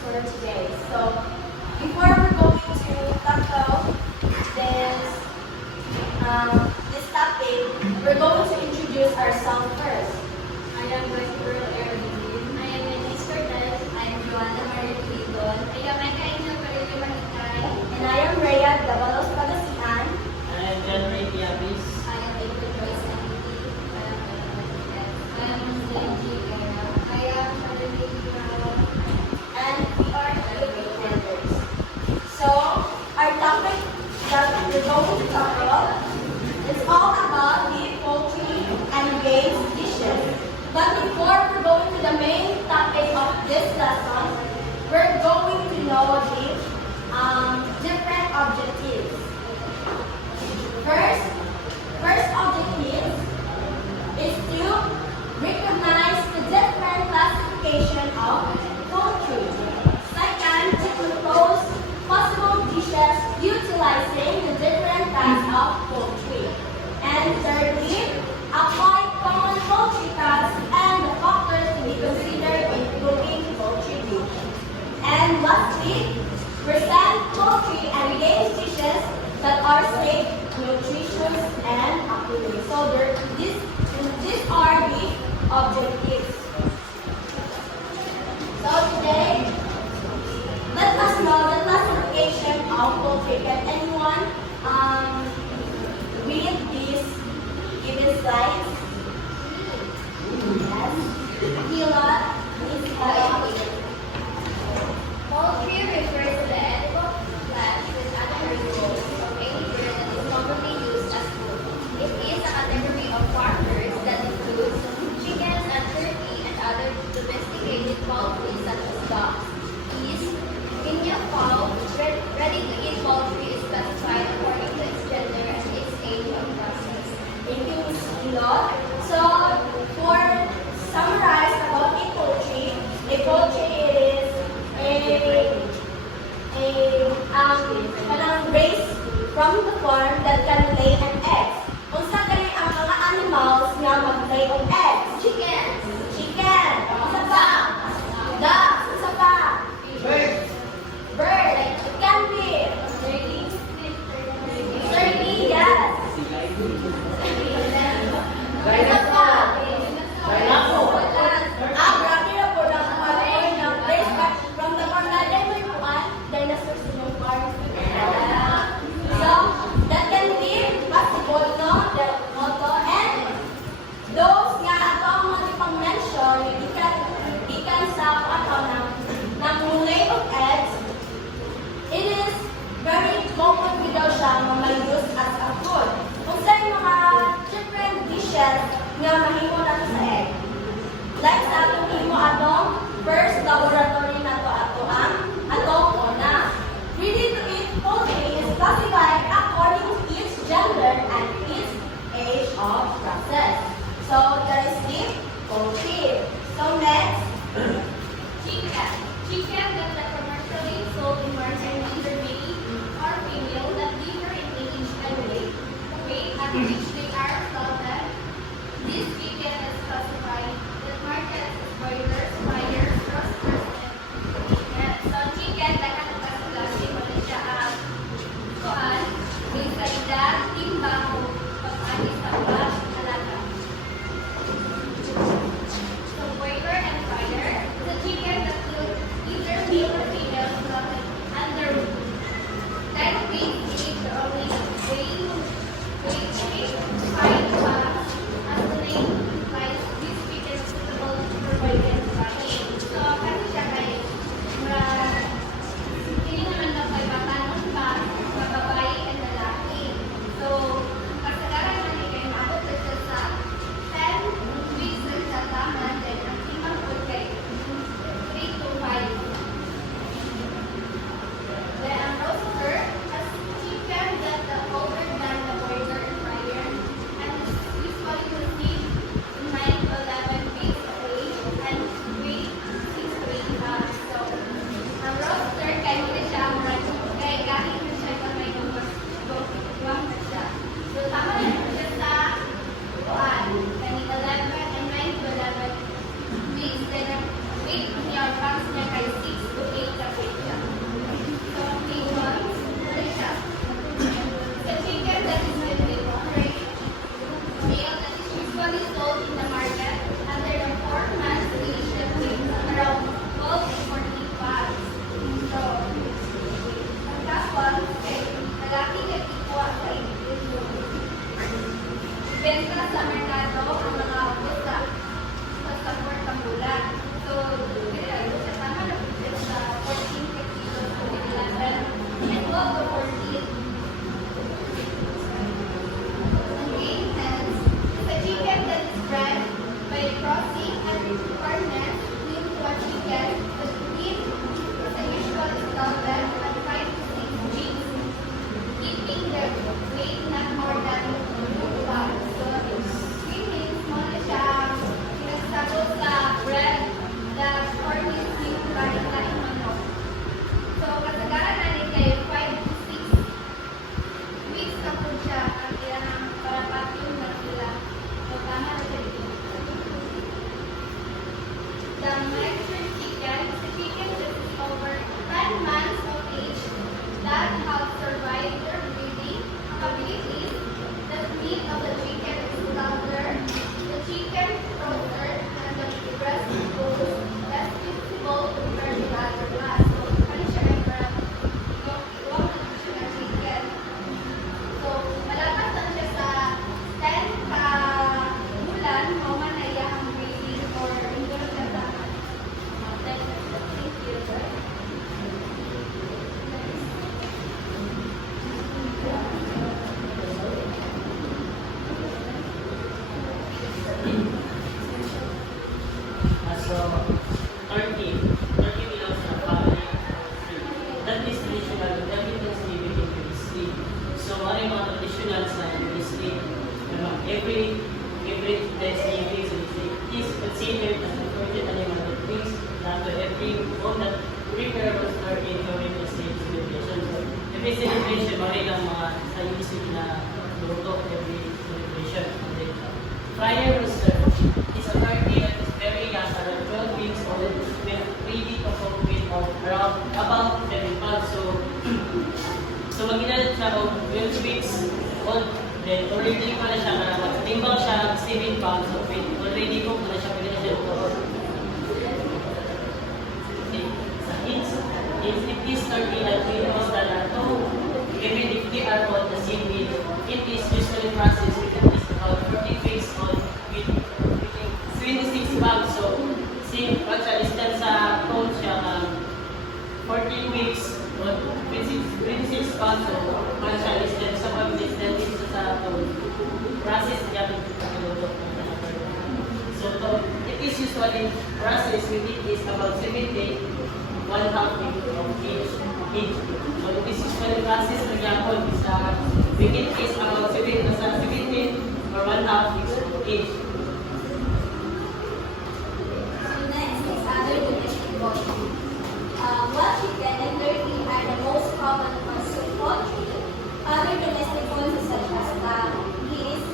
for today. So, before we're going to tackle this, this topic, we're going to introduce ourselves first. I am Vice Girl Erin. I am Denise Cortez. I am Joanna Marie Clinton. I am Mecca Angel Parrillo Mahikay. And I am Rhea Davalos Pagasian. I am John Ray Diabis. I am April Joyce Andy. I am Muslim G. Guerra. I am Shadali Guerra. And we are the reporters. So, our topic that we're going to tackle is all about the poultry and games dishes. But before we're going to the main topic of this lesson, we're going to know the different objectives. First objective is to recognize the different classification of poultry. Second, to propose possible dishes utilizing the different types of poultry. And thirdly, apply common poultry types and the factors to be considered in cooking poultry dish. And lastly, present poultry and game dishes that are safe, nutritious, and accurate. So these are the objectives. So today, let us know the classification of poultry. Can anyone read these given slides? Yes. Hila, please Poultry refers to the edible flesh with other animals of any bird that is commonly used as food. It is a category of farmers that includes chickens and turkey and other domesticated poultry such as ducks, geese, guinea fowl. Ready-to-eat poultry is classified according to its gender and its age of process. Thank you, Ms. Hila. So, for summarize about a poultry is parang raised from the farm that can lay an egg. Kung sa kanya ang mga animals nga mag-lay ng eggs. Chicken. Isa pa. Duck. Isa pa. Bird. It can be. Turkey. Yes. Isa pa. Grabe na po na raised from the farm na dinosaurs in yung farm. So, that can be possible, no? The motto. And those nga ato ang mga ipang-mention, ikan sa ato ng mulay of eggs, it is very common daw siya na may use as a food. Kung sa mga different dishes nga mahimo nato sa egg. Like sa atong himo atong first laboratory na to ang atong una. Ready-to-eat poultry is classified according to its gender and its age of process. So that is the poultry. So next, Chicken. Chicken that are commercially sold in market either male or female that differ in age and weight at which they are slaughtered. This chicken is classified that markets as broilers, fryers, roasters, and so chicken na klase mo na siya ang kuan, may kalidad, timbang, pag-anis sa bash, alaga. So broiler and fryer, the chicken that look either male or female slaughtered under that weight age only weight 5 pounds as the name So, Turkey belongs to family of three. That is traditional, evidence given in the history. So, ano yung mga traditional sa history? Every Thanksgiving is considered as important element of things that every home that prepare was turkey during the same celebration. So, every celebration, mali lang mga sa isip na luto every celebration. Prior rooster is a turkey that is very young, around 12 weeks old, with ready to cook with around about 7 pounds. So mag-inalot siya of 12 weeks old, then already pa na siya, timbang siya 7 pounds, so already cook na siya, pwede na siya luto. If this turkey that we know that are two, even if they are on the same meat, it is usually processed with at least about 40 weeks old with 26 pounds. So, see, pag siya listan sa code siya 14 weeks or 26 pounds, so pag siya listan sa pag-listan dito sa code, process niya kung kaluto. So, it is usually processed with it is about 7 days, 1/2 week of age. So, it is usually processed na yapon sa within is about 17 or 1/2 weeks of age. So next is other domestic poultry. While chicken and turkey are the most common forms of poultry, other domestic poultry such as geese,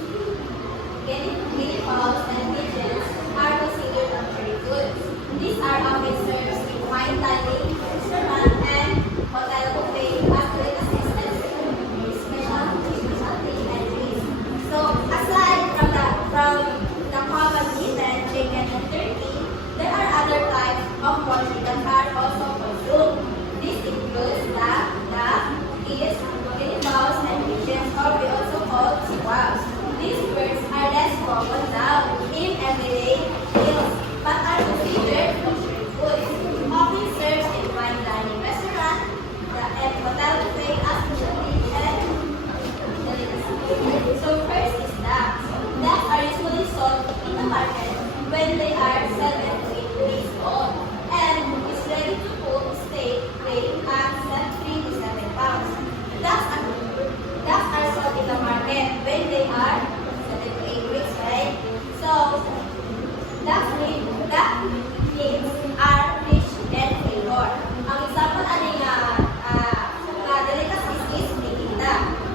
guinea fowls, and pigeons are considered luxury goods. These are often served in fine dining, restaurant, and hotel buffet as well as expensive specialty entries. So aside from the common chicken, chicken, and turkey, there are other types of poultry that are also consumed. This includes the geese, guinea fowls, and pigeons, or we also call squabs. These birds are less common now in everyday meals, but are considered luxury foods, often served in fine dining restaurant and hotel buffet as specialty and delicacy. So first is ducks. Ducks are usually sold in the market when they are 7 to 8 weeks old and is ready to cook, steak, weighing at 3 to 7 pounds. Ducks are sold in the market when they are 7 to 8 weeks, right? So duck meats are rich and flavor. Ang example ani nga delicacies is Nikita,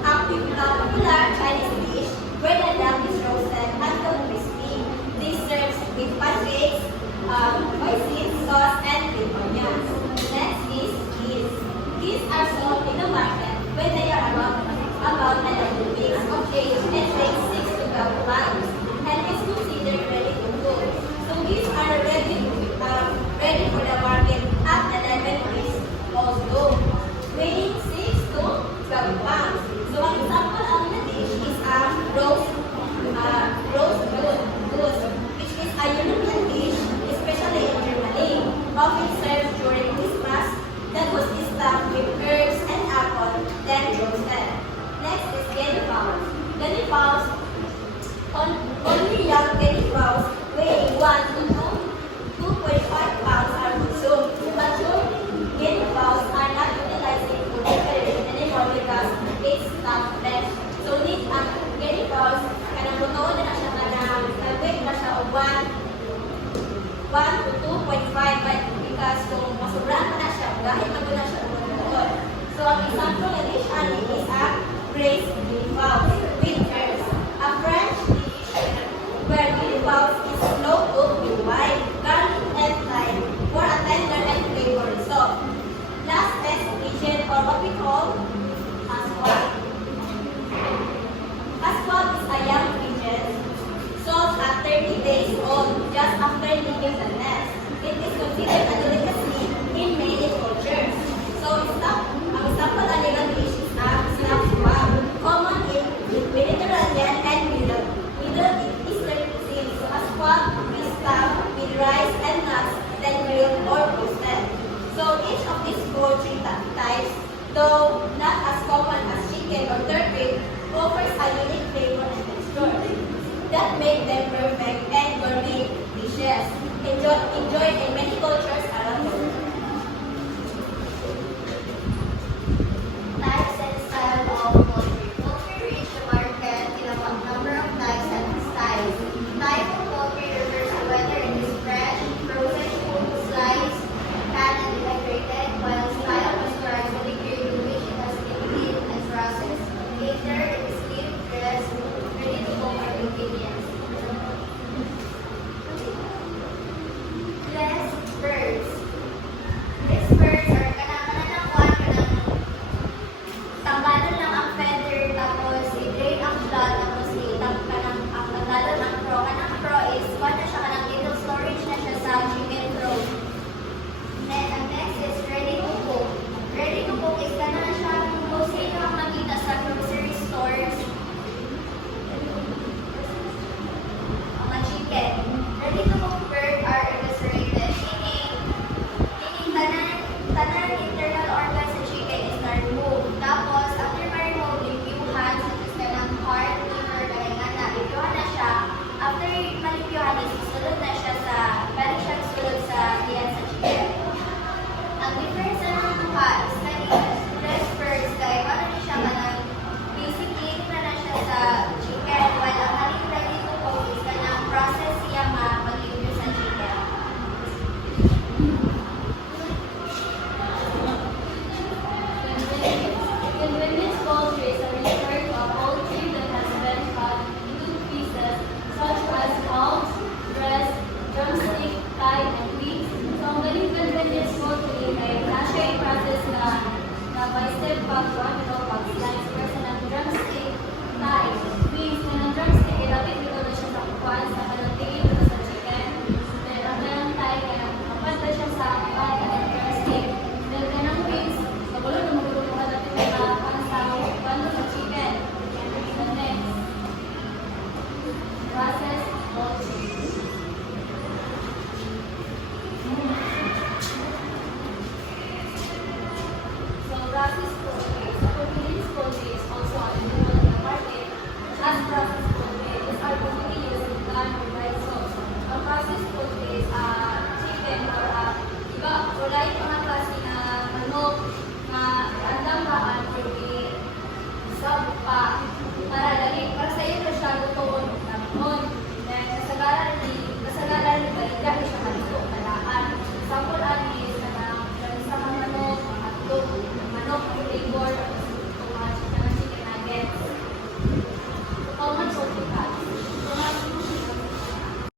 a popular Chinese dish where the duck is roasted until crispy. This serves with pancakes, hoisin sauce, and with onions. Next is geese. Geese are sold in the market when they are about 11 weeks of age and weigh 6 to 12 pounds and is considered ready to cook. So geese are ready for the market at 11 weeks also, weighing 6 to 12 pounds. So ang example of the dish is roast goose, which is a European dish, especially in Germany, often served during Christmas. The goose is stuffed with herbs and apple, then roasted. Next is guinea fowls. Guinea fowls, only young guinea fowls weighing 1 to 2.5 pounds are consumed. Mature guinea fowls are not utilized in food preparation anymore because it's stuffed flesh. So these guinea fowls, kanang butoon na siya nag-weight na siya of 1 to 2.5 because kung masubrahan mo na siya, dahil magod na siya butoon. So ang example na dish ani is a braised guinea fowls with herbs. A French dish where guinea fowls is slow cooked with wine, garlic, and thyme for a tender and flavory sauce. Last is pigeon, or what we call a squab. A squab is a young pigeon sold at 30 days old just after leaving the nest. It is considered a delicacy in many cultures. So ang example na nila dish is a stuffed squab, common in Mediterranean and Middle Eastern cuisine. So a squab is stuffed with rice and nuts, then grilled or roasted. So each of these poultry types, though not as common as chicken or turkey, offers a unique flavor and texture that make them perfect